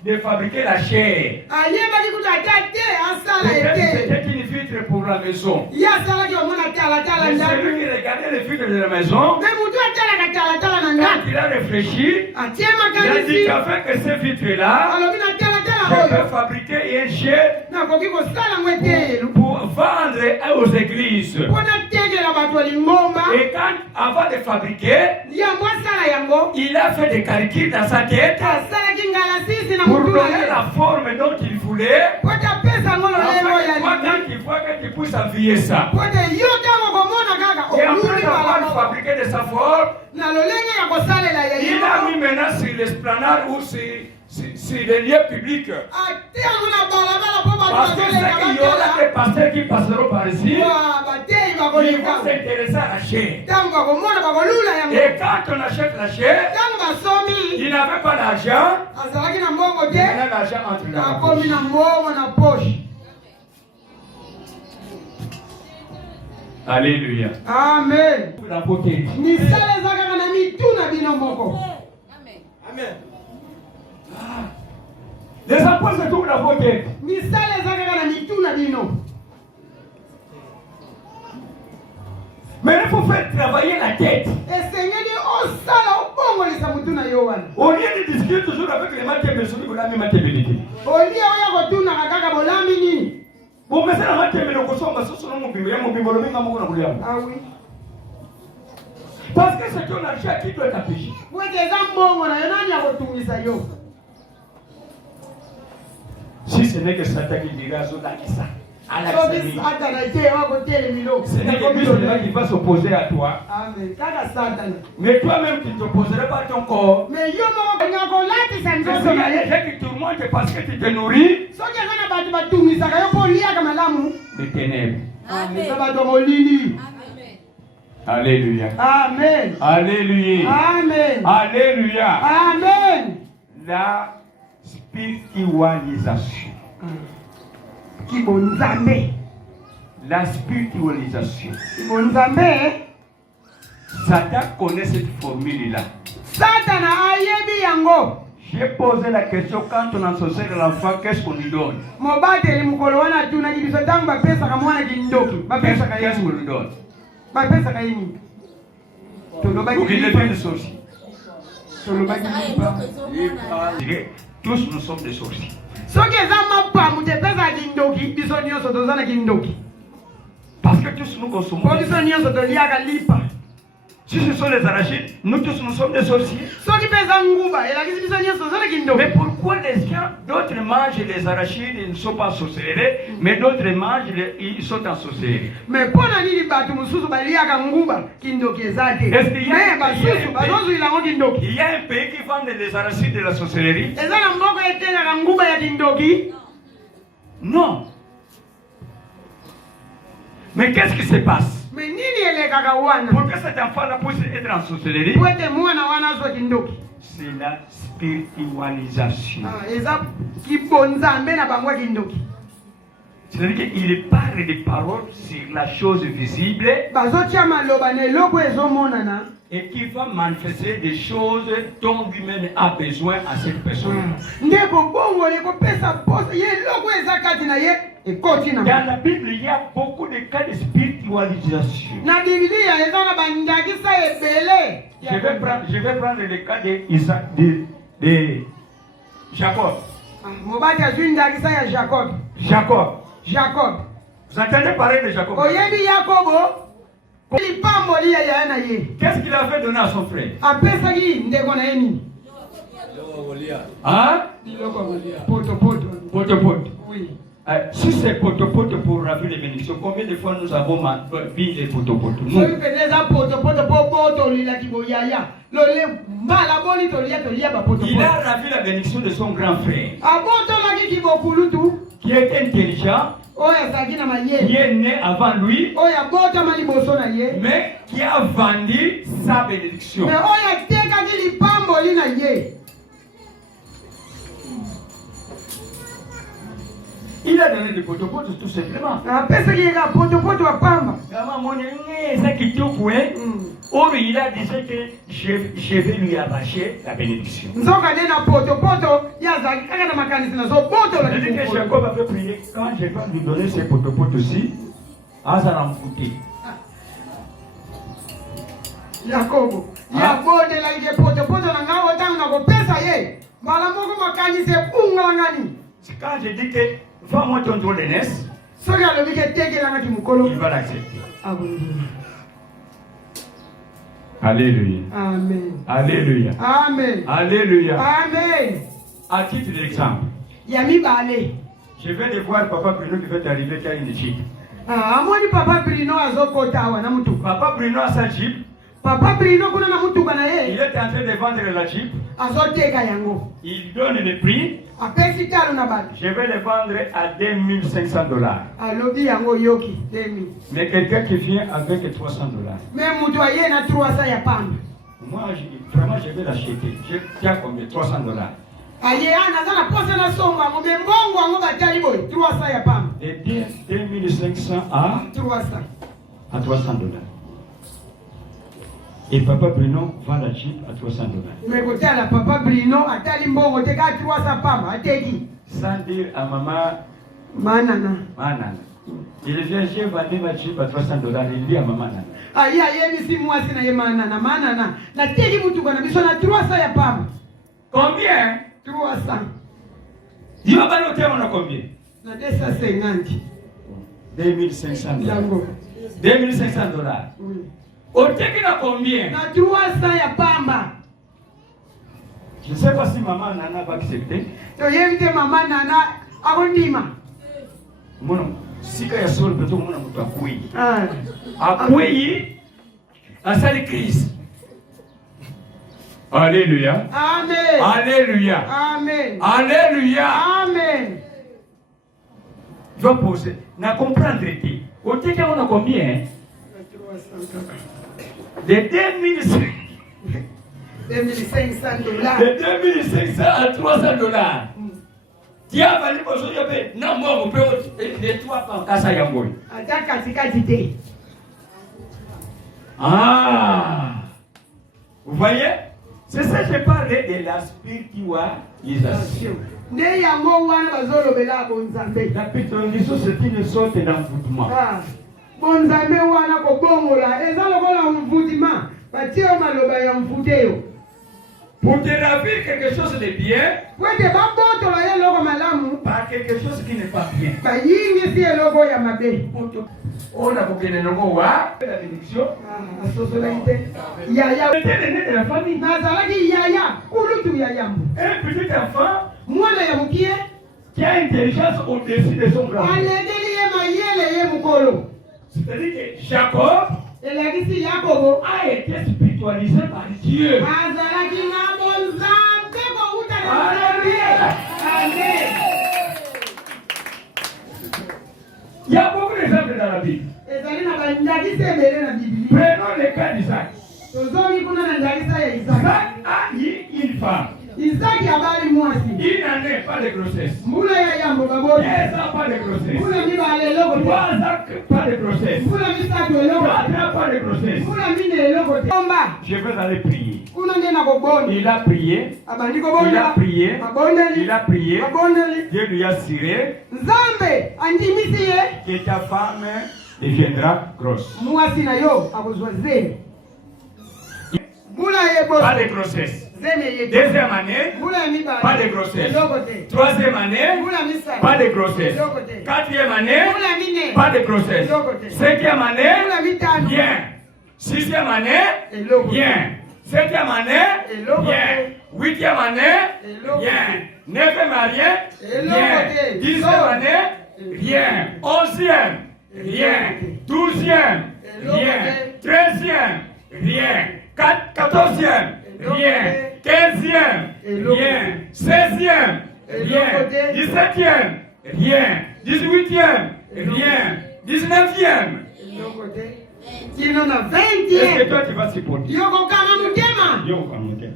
de fabriquer la chair. ayebaki kuti atate asala ete C'était une filtre pour la maison. ye asalaki omona talatala Mais ndako celui qui regardait le filtre de la maison, me mutu atalaka talatala na quand ndako il a réfléchi, atie il a dit makanisi qu'afin que ce filtre-là, alobi na je talatala peux oyo fabriquer un chair nakoki kosala ngo eteyelo pour vendre aux églises. mpona tegela bato lingomba Et quand, avant de fabriquer, yango asala yango il a fait des calculs dans sa tête asalaki ngalasisi na pour mutu na donner ye la forme dont il voulait. po te apesa ngo lolelo Afin que toi, ya quand tu vois que tu puisses appuyer ça. po te yo ntango komona kaka Et après oluli avoir balamo fabriqué de sa forme, na lolenge ya kosalela ya il a yo mis maintenant sur l'esplanade ou sur les lieux publics. atie yango na balabala po bato Parce que c'est bazoleka qu'il y aura batala des pasteurs qui passeront par ici. bateyi Ils vont bakoleka s'intéresser à la chair. ntango bakomona bakolula yango Et quand on achète la chair, ntango basomi il n'avait pas d'argent. azalaki na mbongo Il te a l'argent entre la akomi poche. na mbongo na poshe Alléluia. amen La beauté. misala eza kaka na mitu na bino moko Les apôtres se trouvent la beauté. misala eza kaka na mitu na bino Mais il faut faire travailler la tête. esengeli osala obongolisa mutu na yo wana Au lieu de discuter toujours avec les matériaux, celui qui a mis matérialité. olia oya kotunaka kaka bolami nini Bon, mais c'est la matérialité que nous avons mon bimbo, mon bimbo, le même amour, on a ah oui parce que c'est ton argent qui doit être affiché. wete eza mbongo na yo nani akotungisa yo Si ce n'est que Satan qui dira, Zodakisa, à la soki satana te wakotelemilo ce n'est que lui qui va s'opposer à toi. amen kaka satana Mais toi-même, tu ne t'opposerais pas à ton corps. me yo moko kolinga kolatisa C'est nzoto s'il y na a ye des gens qui tourmentent parce que tu te nourris soki eza na bato batungisaka yo mpo oliaka malamu des ténèbres. eza bato ya molili Alléluia. amen Alléluia. amen Alléluia. amen La spiritualisation. kibonzambe La spiritualisation. kibonzambe Satan connaît cette formule-là. satana ayebi yango J'ai posé la question quand on ensorcelle l'enfant, qu'est-ce qu'on lui donne? mobateli mokolo wana atunaki biso ntango bapesaka mwana kindoki bapesaka Qu'est-ce qu'on ye lui donne? bapesaka ye nini tolobaki Pour qu'il lipa devienne sorcier. tolobaki lipa Tous nous sommes des sorciers. soki eza mapamu tepesaka kindoki biso nyonso toza na kindoki Parce que tous nous consommons. po biso nyonso toliaka lipa Si ce sont les arachides, nous tous nous sommes des sorciers. soki mpe eza nguba elakisi biso nyonso toza na kindoki Mais pourquoi les gens, d'autres mangent les arachides, ils ne sont pas sorcelés, mais d'autres mangent, ils sont en sorcellerie? me mpo na nini bato mosusu baliaka nguba kindoki eza te Est-ce qu'il y a- me basusu bazozwila yango kindoki Il y a un pays qui vend les arachides de la sorcellerie? eza na mboka etengaka nguba ya kindoki Non. Mais qu'est-ce qui se passe? me nini elekaka wana Pour que cet enfant-là puisse être en sorcellerie, po ete mwana wana azwa kindoki c'est la spiritualisation. eza kibonzambe na bango ya kindoki C'est-à-dire qu'il parle des paroles sur la chose visible bazotia maloba na eloko ezomonana et qui va manifester des choses dont lui-même a besoin à cette personne. nde kobongola ekopesa posa ye eloko eza kati na ye ekoti na Dans la Bible, il y a beaucoup de cas de spiritualisation. na bibilia eza na bandakisa ebele Je vais prendre le cas de Jacob. mobati azwi ndakisa ya jacob Jacob. Vous entendez parler de Jacob? oyebi yakobo lipamboli ya yaya na ye Qu'est-ce qu'il avait donné à son frère? apesaki ndeko na ye nini Hein? potopoto Pote-pote. oui Si c'est pote-pote pour ravir les bénédictions, combien de fois nous avons vu les pote-pote? soki pene eza potopoto po botolilaki boyaya lole mbala boni tolia Il a bapotopoto ravi la bénédiction de son grand frère, abotolaki kibokulutu qui est intelligent, oyo azalaki na qui mayele est né avant lui, oyo abotama liboso na ye mais qui a vendu sa bénédiction. me oyo atekaki lipamboli na ye Il a donné des pote-pote tout simplement. apesaki ye ka potopoto apamba Maman, mon aîné, c'est qui tout, hein? Or il a dit que je vais lui arracher la bénédiction. nzoka nena poto yazaki kaka na makanisi na zo poto la C'est-à-dire que Jacob avait prié, quand je vais lui donner ces potopotes aussi, ça va me coûter. Yakobo yabondela ije poto na ngawo tangu na kopesa ye mbala moko makanisi unga ngani. Quand je dis que va-moi ton tour de NES, soki alobi ke tegela ngati mukolo il va l'accepter. abondela. Alléluia. Amen. Alléluia. Amen. Alléluia. Amen. À titre d'exemple, Ya mibale. je viens de voir Papa Bruno qui veut arriver qui a une Jeep. Amoni Papa Bruno azokota awa na mutuka. Papa Bruno a sa Jeep. Papa Bruno kuna na mutuka na Il ye est en train de vendre la Jeep. azoteka yango. Il donne le prix. Apesi talo na bato. Je vais le vendre à $2,500. Alobi yango yoki 2000. Mais quelqu'un qui vient avec $300. Me mutu aye na 300 ya pamba. Moi, vraiment, je vais l'acheter. Je tiens combien? $300. Aye ana zana posa na somba mo mbongo ango batali boy 300 ya pamba. De 2,500 à 300. $300. Et Papa Bruno vend la Jeep à $300. Me kotala Papa Bruno atali mbongo te ka 300 pamba ateki. Sans dire à maman, Manana. Manana. Il vient, j'ai vendu ma Jeep à $300. Il dit à maman, Nana. Aye misi mwasi na ye manana. Na teki mutuka na biso na 300 ya pamba. Combien? 300. Il va pas noter, on a combien? Na 250. $2,500. Yango. $2,500. Oui. Au Teki a combien? Na 300 ya pamba. Je ne sais pas si maman Nana va accepter. To yevite mama nana akondima. Mon si il y a sol, peut-être mon amour akouyi. Ah. Akouyi, à sa crise. Alléluia. Amen. Alléluia. Amen. Alléluia. Amen. Je vais poser. N'a comprendre qui? Au Teki on a combien? De 2,500. $2,500. De 2,500 à $300. Dia bali bozo yobe na mo mo pe de toi pa kasa yango. Ata katikati te. Ah. Vous voyez? C'est ça que je parlais de la spiritualisation. Nde yango wana bazolobela bonzambe. La spiritualisation c'est une sorte d'envoûtement. Ah. Bonzambe wana kobongola eza lokola mvutima. Batie maloba ya mvuteo. Pour te ravir quelque chose de bien, Kwete baboto la ye loko malamu. par quelque chose qui n'est pas bien. Bayingi si eloko ya mabe. On a combien de noms wa la bénédiction. Ah, asosolite. Yaya. C'était l'aîné de la famille. Nazalaki yaya. Kulutu yaya. Un petit enfant Mwana ya mukie. qui a intelligence au-dessus de son grand. Aledeli ye mayele ye mukolo. C'est-à-dire que Jacob Elakisi Yakobo. a été spiritualisé par Dieu. Azalaki na bonzambe ko uta na Alléluia. Amen. Il y a beaucoup d'exemples dans la Bible. Ezali na bandakisi ebele na Biblia. Prenons le cas d'Isaac. Tozomi kuna na ndakisa ya Isaka. Isaac a eu une femme. Isaki abali mwasi. Une année, pas de grossesse. Mbula ya yambo 2 baboli. ans, pas de grossesse. Mbula mibale eloko 3 te. ans, pas de grossesse. Mbula misatu eloko 4 te. ans, pas de grossesse. Mbula mine eloko te. Omba. Je vais aller prier. Kuna nde na koboni. Il a prié. Abandi Il a kobonela. prié. Abondeli. Il a prié. Abondeli. Dieu lui a assuré Nzambe andimisi ye. que ta femme deviendra grosse. Mwasi na yo akozwa zemi. Mbula ye boso. Pas de grossesse. Zemi ye. Deuxième année, Mbula ya mibale. pas de grossesse. Eloko te. Troisième année, Mbula misatu. pas de grossesse. Eloko te. Quatrième année, Mbula mine. pas de grossesse. Cinquième année, Mbula mitano. bien. Sixième année, Eloko te. bien. Septième année, Eloko bien. te. Huitième année, Eloko bien. te. Neuvième année, Eloko bien. te. 10e année, rien. 11e, rien. 12e, Eloko rien. te. 13e, rien. 14e, rien. 15e, Eloko rien. te. 16e, rien. Eloko te. 17e, rien. 18e, rien. 19e. Eloko te. Kino na Est-ce que 20e. toi tu vas supporter? Yoko kama mutema. Yo, quand même.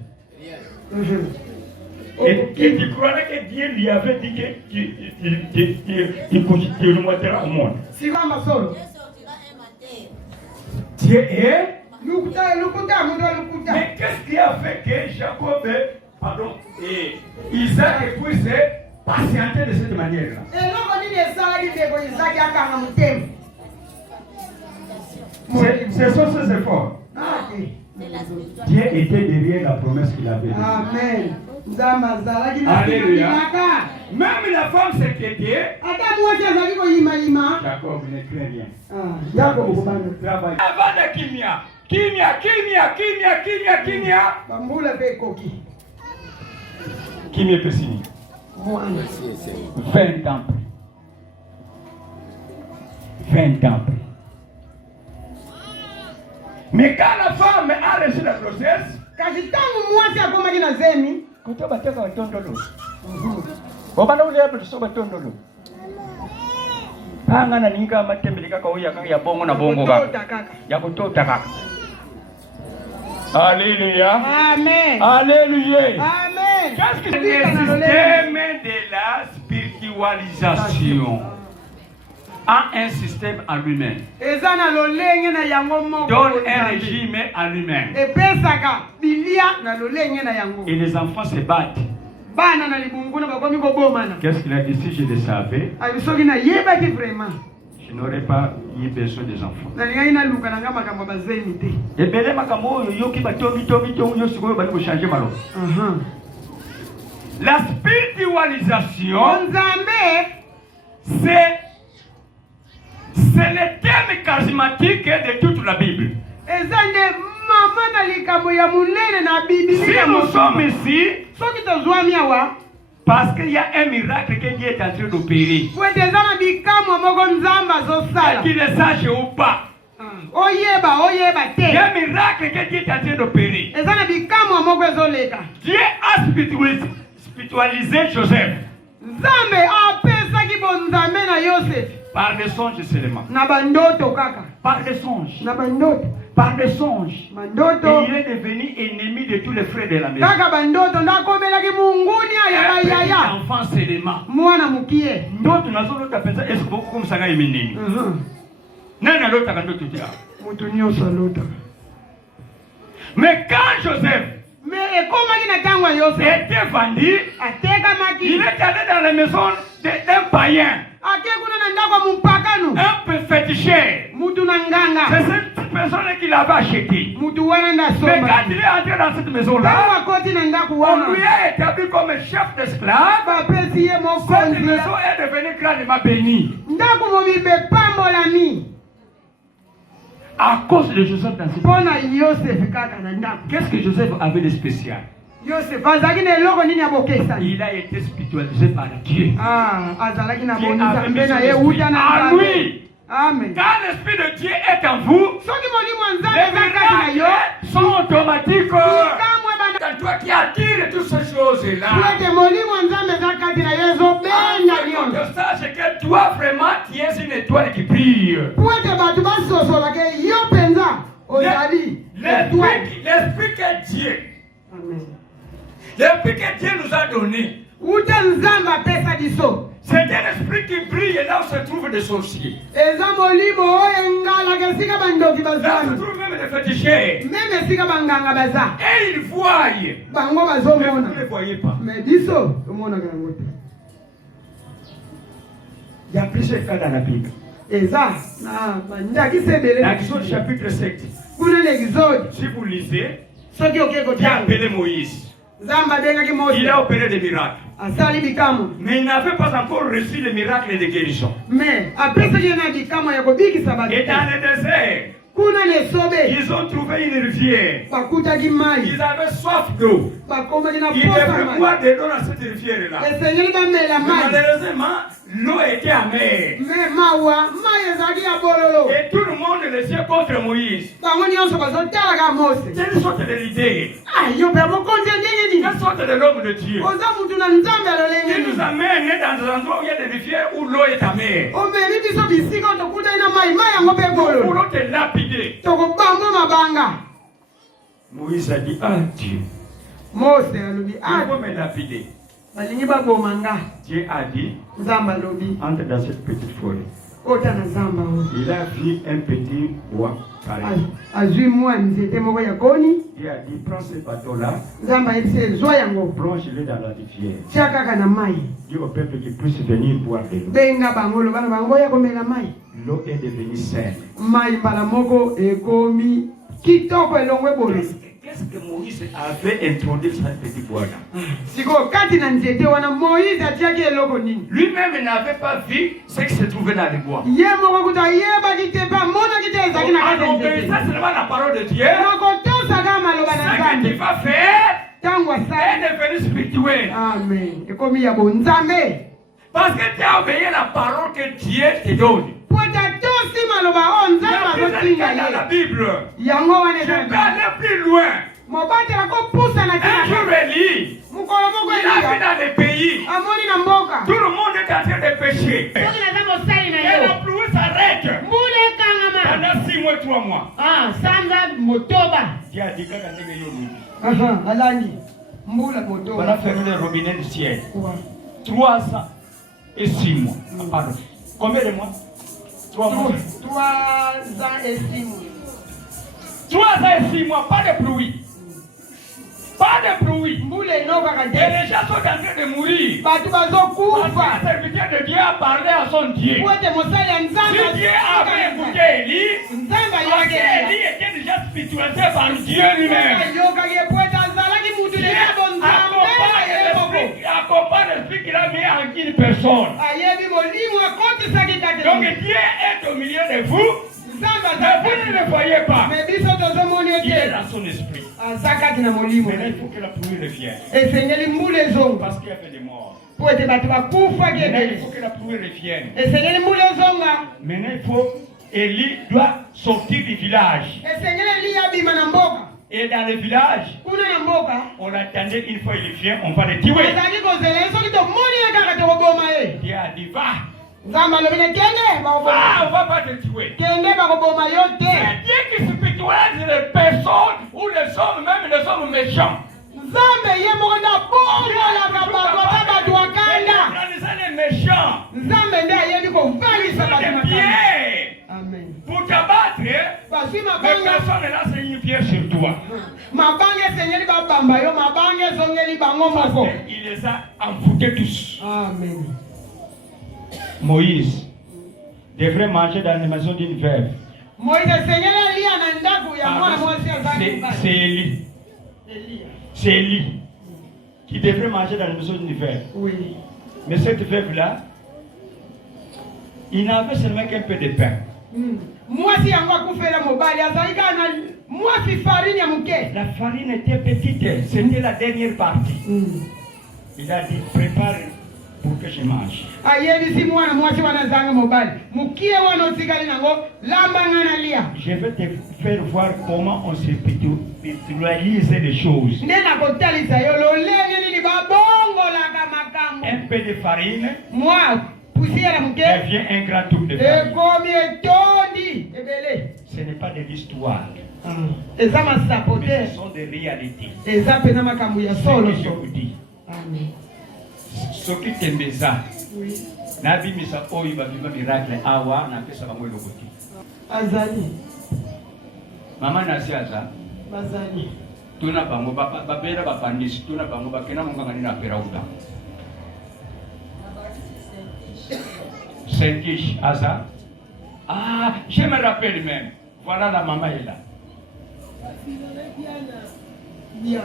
Et tu croyais que Dieu lui avait dit qu'il nous mettra au monde. Siva masolo. Dieu est Mais qu'est-ce qui a fait que Jacob, et Isaac puissent patienter de cette manière-là? Ce sont ses efforts. Dieu était derrière la promesse qu'il avait donnée. Amen. Alléluia. Même la femme s'inquiétait. Jacob ne craint rien. Avant de kimia. Kimia peut signer. 20 ans. 20 ans. Mais quand la femme a reçu la grossesse, alléluia. Amen. Alléluia. Amen. Qu'est-ce que c'est le système de la spiritualisation? A un système à lui-même. Donne un régime à lui-même. Et les enfants se battent. Qu'est-ce qu'il a dit? Si je le savais, je n'aurais pas eu besoin des enfants. La spiritualisation, c'est le thème charismatique de toute la Bible. Si nous sommes ici, parce qu'il y a un miracle que Dieu est en train d'opérer, qu'il le sache ou pas, il y a un miracle que Dieu est en train d'opérer. Dieu a spiritualisé Joseph par des songes seulement. Par des songes. Par des songes. Et il est devenu ennemi de tous les frères de la maison. Un enfant seulement. D'autres n'ont pas pensé, est-ce que beaucoup comme ça est ennemi? Non, l'autre a tout dit. Mais quand Joseph était vendu, il est allé dans la maison d'un païen. Un peu féticheur. C'est cette personne qui l'avait acheté. Mais quand il est entré dans cette maison-là, on lui a établi comme chef d'esclave. Cette maison est devenue grandement bénie. À cause de Joseph dans cette maison. Qu'est-ce que Joseph avait de spécial? Il a été spiritualisé par Dieu. À lui. Amen. Quand l'Esprit de Dieu est en vous, les miracles sont automatiques. Quand toi qui attires toutes ces choses-là, sache que toi vraiment tu es une étoile qui brille. L'Esprit que Dieu, l'Esprit que Dieu nous a donné, c'est un esprit qui brille là où se trouvent des sorciers. Là se trouvent même des féticheurs. Et ils voient. Mais vous ne les voyez pas. Il y a plusieurs cas dans la Bible. Dans Exode chapitre 7. Si vous lisez, il a appelé Moïse. Il a opéré des miracles. Mais il n'avait pas encore reçu le miracle de guérison. Et dans le désert, ils ont trouvé une rivière. Ils avaient soif d'eau. Ils devaient boire de l'eau dans cette rivière-là. Malheureusement, l'eau était amère. Et tout le monde le sait contre Moïse. Quelle sorte de l'idée? Quelle sorte de l'homme de Dieu? Il nous amène dans un endroit où il y a des rivières où l'eau est amère. Nous voulons te lapider. Moïse a dit, ah Dieu, il faut me lapider. Dieu a dit, entre dans cette petite forêt. Ota na zamba o. Il a vu un petit bois carré. Azui mwa nzete moko ya koni. Il a dit, prends ce bateau-là, Zamba ese zwa yango. plonge-le dans la rivière. Tia kaka na mai. Dis au peuple qu'il puisse venir boire de l'eau. Benga bango bana bango ya komela mai. L'eau est devenue saine. Mai mbala moko ekomi kitoko elongwe bolo. Qu'est-ce que Moïse avait introduit dans ce petit bois-là? Siko kati na nzete wana Moïse atiaki eloko nini? Lui-même n'avait pas vu ce qui se trouvait dans le bois. Ye moko kuta yeba kitepa mona kite ezaki na kati En nzete. obéissant seulement à la parole de Dieu, Makotosa kama loba na ce que tu Nzambe. vas faire Tango est asali. devenu spirituel. Amen. Ekomi ya bonzambe. Parce que tu as obéi à la parole que Dieu te donne. Pota tosi maloba o Il y nzambe a azotinga dans la ye. Bible. Yango wana Je eza. vais aller plus loin. Mobatela ko pusa na Un jour, kina. Élie, Mukolo moko il a vu eliya. dans les pays, Amoni na mboka. tout le monde est en train de pécher. Soki naza mosali na Et yo. la pluie s'arrête Mbula ekangama. pendant 6 mois, 3 mois. Ah, sanza motoba. Dieu a dit kaka ndenge yo lobi. Aha, alandi. Mbula On a motoba. fermé le robinet du ciel. Wa. 306 mois. Ah, pardon. Combien de mois? 3 mois. 3 ans et 6 mois. 306 mois, pas de pluie. Pas de pluie. Mbula enoka Et kade. les gens sont en train de mourir. Batu Parce que bazokufa. le serviteur de Dieu a parlé à son Dieu. Pote mosali ya Nzambe. Si Dieu avait écouté Élie, Nzambe parce que ayokaki. Élie était déjà spiritualisé par Dieu lui-même. Ayokaki pote azalaki mutu Dieu leka bonzambe ayeboko. accompagne l'esprit qu'il a mis en une personne. Ayebi molimo akotisaki Donc kate. Dieu est au milieu de vous, Nzambe mais vous ne le voyez pas. Mais biso tozomoni Il est ete dans son esprit. aza kati na molimo. Maintenant, il faut que la pluie revienne. Esengeli mbula ezonga. Parce qu'il y avait des morts. Po ete bato bakufaki Maintenant, il ebele. faut que la pluie revienne. Esengeli mbula ezonga. Maintenant, il faut, Élie doit sortir du village. Esengeli eli abima na mboka. Et dans le village, Kuna na mboka. on attendait une fois il vient, on va le tuer. Azalaki kozela ye soki tomoni ye kaka tokoboma ye. Dieu a dit, va, Nzambe alobile kende bakoboma. va, on va pas te tuer. Kende bakoboma yo te. C'est Dieu qui spiritualise les personnes ou les hommes, même les hommes méchants. Nzambe ye moko nde abongolaka bato ata bato akanda. Spiritualisez les méchants. Nzambe nde ayebi kovalisa bato C'est makanda. bien. Amen. Pour t'abattre, Bazwi les mabanga. personnes là, c'est une pierre sur toi. Mabanga esengeli babamba yo, mabanga ezongeli bango Parce moko. qu'il les a envoûtés tous. Amen. Moïse devrait manger dans la maison d'une veuve. Moïse esengeli alia na ndako ya mwana mwasi azali C'est mobali. Élie. Elia. C'est Élie qui devrait manger dans la maison d'une veuve. Oui. Mais cette veuve-là, il n'avait seulement qu'un peu de pain. Mwasi yango akufela mobali azali kaka na mwasi farine ya moke. La farine était petite, c'était la dernière partie. Il a dit, prépare pour que je mange. Ayebisi mwana mwasi wana azanga mobali. Mokie wana otikali nango lambanga na lia. Je vais te faire voir comment on spiritualise les choses. Nde nakotalisa yo lolenge nini babongolaka makambo. Un peu de farine Mwa pusiera moke. devient un grand tour de farine. Ekomi etondi ebele. Ce n'est pas de l'histoire, Eza mais masapote. ce sont des réalités. Eza pena makambo ya Ce solo que je solo. vous dis, Amen. soki tembeza Oui. nabimisa oyo babima miracle awa napesa bango eloko te. Azali. Mama nasi aza Bazali. tuna bango babela bapandisi tuna bango bakena monganga nini apera uta Senkish aza. Ah, je me rappelle même. Voilà la maman est là. Bien.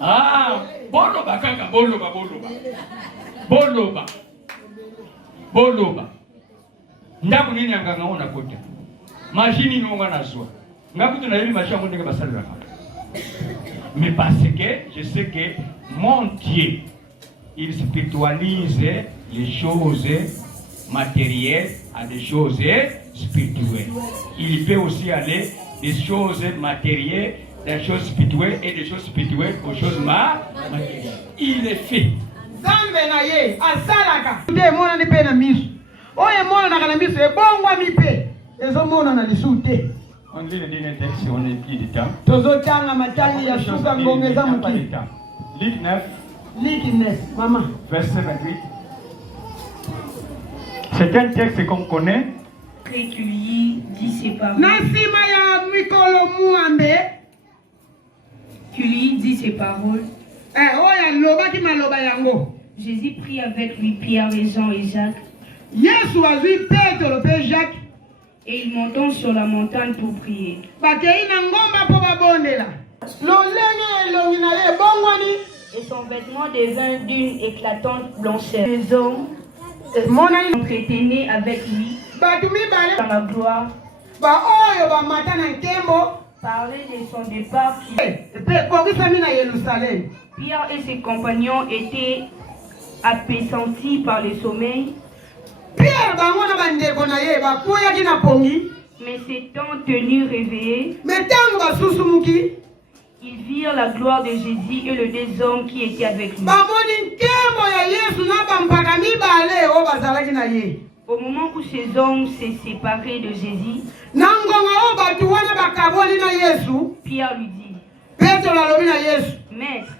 Ah, boloba kaka, boloba. Boloba. Boloba. Ndaku nini anganga ona kote. Machine ni ngana zwa. Ngaku tuna yeli machine ngondeke basalira. Mais parce que je sais que mon Dieu, il spiritualise les choses matérielles à des choses spirituelles. Il peut aussi aller des choses matérielles, des choses spirituelles et des choses spirituelles aux choses matérielles. Il est fait. Zambe na ye asalaka. Nde mona ni pe na misu. Oye mona na kana misu ebongwa mi pe. Ezo mona na lisute. On lit le dernier texte, on est plus de temps. Tozo tanga matangi ya shuka ngongeza muki. Luc 9, Likines, mama. verset 28. C'est un texte qu'on connaît, après que lui dit ses paroles. na nsima ya mikolo muambe Que lui dit ses paroles. oyo alobaki maloba yango Jésus prit avec lui Pierre et Jean et Jacques. yesu azwi petelo mpe jacques Et ils montent sur la montagne pour prier. bakei na ngomba mpo babondela lolenge elongi na ye ebongwani Et son vêtement devint d'une éclatante blancheur. Les hommes emonani étaient nés avec lui bato mibale dans la gloire. baoyo bamata na nkembo Parlait de son départ. mpe ekokisami na yelusalemi Pierre et ses compagnons étaient appesantis par le sommeil. pierre bango na bandeko na ye bakweyaki na pongi Mais s'étant tenus réveillés, me ntango basusumuki ils virent la gloire de Jésus et les deux hommes qui étaient avec lui. bamoni nkembo ya yesu na bampaka mibale oyo bazalaki na ye Au moment où ces hommes se séparaient de Jésus, na ngonga oyo bato wana bakaboli na yesu Pierre lui dit, petelo alobi na yesu Maître,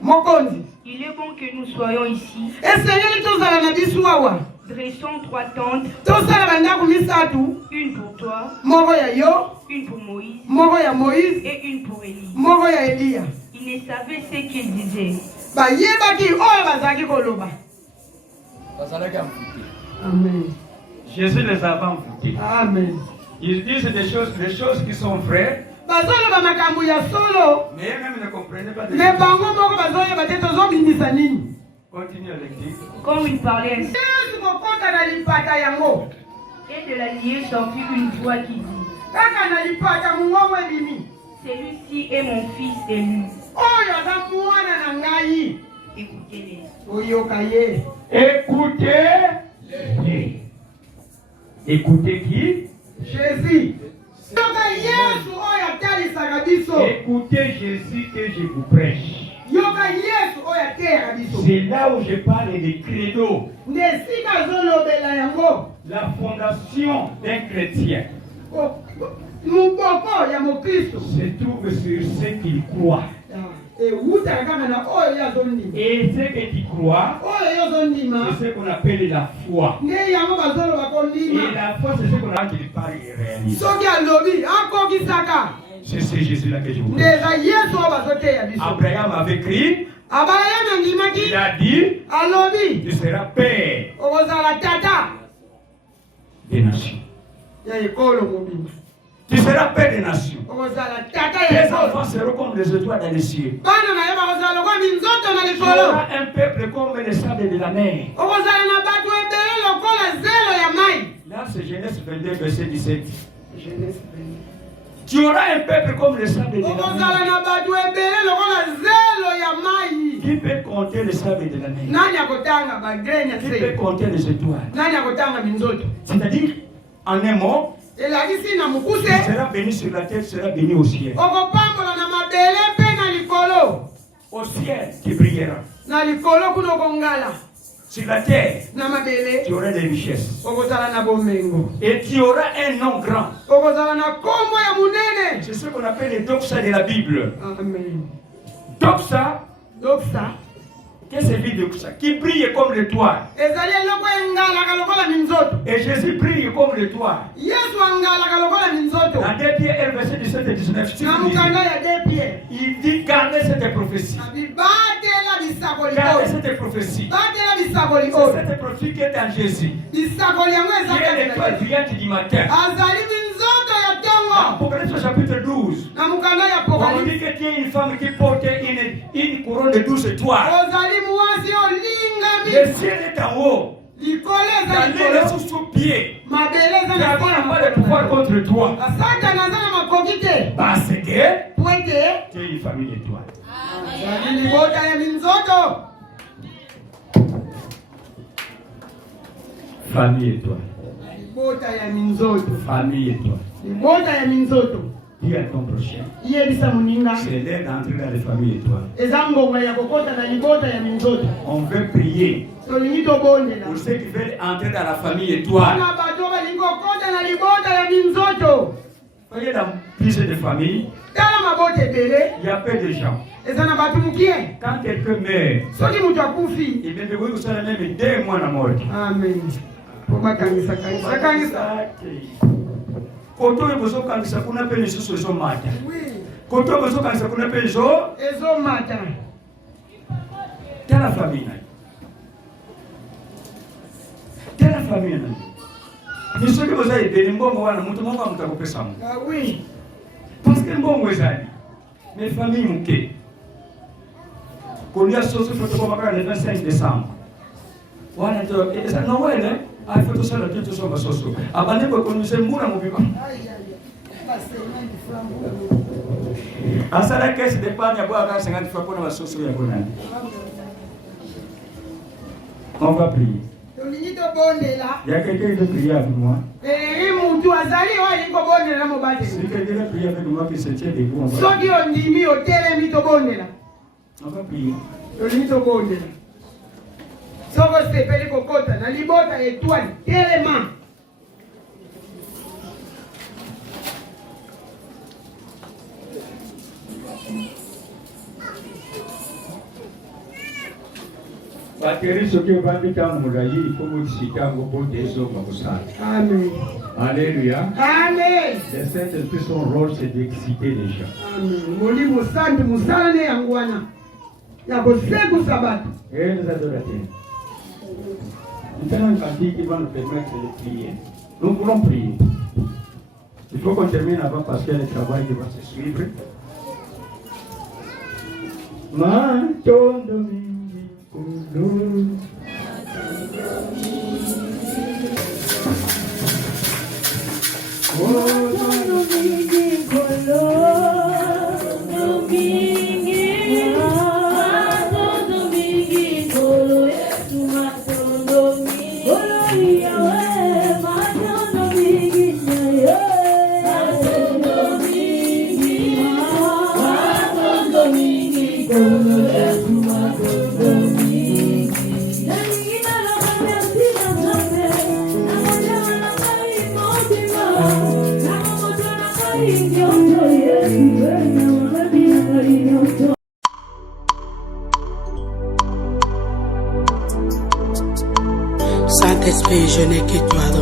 mokonzi il est bon que nous soyons ici. esengeli tozala na biso awa Dressons 3 tentes, tosala bandako misatu une pour toi, moko ya yo une pour Moïse moko ya moïse et une pour Élie. moko ya eliya Ils ne savaient ce qu'ils disaient. bayebaki oyo bazalaki koloba bazalaki amputé. amen Jésus les avait envoûtés. amen Ils disent des choses qui sont vraies, bazoloba makambo ya solo mais eux-mêmes ne comprenaient pas de me bango moko bazoyeba te tozobindisa nini Continue à lecture. Comme il parlait ainsi, yesu kokota na lipata yango et de la liée sortit une voix qui dit, kaka na lipata mongongo ebimi celui-ci est mon fils élu. oyo aza mwana na ngai Écoutez-les. oyoka ye Écoutez. Écoutez qui? jésus yoka yesu oyo atalisaka biso Écoutez Jésus que je vous prêche. yoka yesu oyo ateyaka biso C'est là où je parle des credos. nde esika azolobela yango La fondation d'un chrétien moboko ya mokristo se trouve sur ce qu'il croit. ewutaka kaka na oyo ye azondima Et ce que tu crois, oyo ye ozondima c'est ce qu'on appelle la foi. nde yango bazoloba Et kondima la foi, c'est ce qu'on a qu'il parle et réalise. soki alobi akokisaka C'est ce Jésus-là que je vous nde prêche. eza yesu oyo bazoteya biso Abraham avait crié, abala ye na il ndimaki a dit, alobi tu seras père okozala tata des nations. ya ekolo mobimba Tu seras père des nations. okozala tata ya Tes ekolo enfants seront comme les étoiles dans les cieux. bana na ye bakozala lokola minzoto na Tu likolo auras un peuple comme les sables de la mer. okozala na bato ebele lokola zelo ya mai Là, c'est Genèse 22, verset 17. Tu auras un peuple comme les sables de la okozala mer. na bato ebele lokola zelo ya mai Qui peut compter les sables de la mer? nani akotanga bagrene ya Qui peut se compter les étoiles? nani akotanga minzoto C'est-à-dire, en un mot, elakisi na tu mokuse seras béni sur la terre, tu seras béni au ciel. okopambola na mabele mpe na likolo Au ciel, tu brilleras. na likolo kuna okongala Sur la terre, na mabele tu auras des richesses. okozala na bomengo Et tu auras un nom grand. okozala na kombo ya monene C'est ce qu'on appelle les doxa de la Bible. amen Doxa, doksa qu'est-ce que c'est doxa? Qui brille comme l'étoile. ezali eloko engalaka lokola minzoto Et Jésus brille comme l'étoile. yesu angalaka lokola minzoto Dans 2 Pierre 1, verset 17 et 19, si na vous lisez, mokanda ya de pierre il dit gardez cette prophétie. abi batela bisakoli Gardez oyo cette prophétie. batela bisakoli C'est oyo cette prophétie qui est en Jésus. bisakoli yango Qui est ezaka l'étoile brillante du matin. azali minzoto ya Dans ntongo Apocalypse chapitre 12, na mokanda ya on apokalipse dit que tu es une femme qui porte une couronne de 12 étoiles. ozali mwasi olingami Le ciel est en haut. likolo eza La terre est likolo sous pied. mabele eza Tu na n'as pas de pouvoir contre toi. satana aza na makoki te Parce que po ete tu es une famille d'étoiles. azali libota ya minzoto Famille étoile. libota ya minzoto Famille étoile. libota ya minzoto Dis à ton prochain. yebisa moninga C'est l'heure d'entrer dans les familles étoiles. eza ngonga ya kokota na libota ya minzoto On veut prier tolingi tobondela pour ceux qui veulent entrer dans la famille étoile. na bato balingi kokota na libota ya minzoto Voyez dans plusieurs de familles, tala mabota ebele il y a peu de gens. eza na bato mokie Quand quelqu'un meurt, soki moto akufi il vient de vous, vous savez même 2 mois à mort. amen Poma kanisa kanisa kanisa. Koto ebozo kanisa kuna pe lisusu ezo mata. Koto ebozo kanisa kuna pe ezo mata. Tela famille. Tela famille. Ni soki boza ebele mbongo wana mutu moko amutakopesa mu. Ah oui. Parce que mbongo ezali. Mais famille muke. Kolia soso foto kwa makaka le 25 décembre. Wana to eza Noël hein. Ah foto sala tout so basoso. Abane ko konuse mbura mubiko. Asala caisse d'épargne boa 50 fois pour la soso ya bonani. On va prier. Il y a quelqu'un qui prie avec moi. Si quelqu'un prie avec moi qui se tient debout, on va prier. On va prier. Bateri soki obambi tango molayi ikomodisika yango po tezoka kosala. Amen. Alléluia. Amen. Le Saint-Esprit, son rôle c'est d'exciter les gens. Amen. Molimo santi musalane yangwana. Yakoseku sabatu. Et les adorateurs. Nous avons un cantique qui va nous permettre de prier. Nous voulons prier. Il faut qu'on termine avant parce qu'il y a le travail qui va se suivre. Saint-Esprit, je n'ai que toi.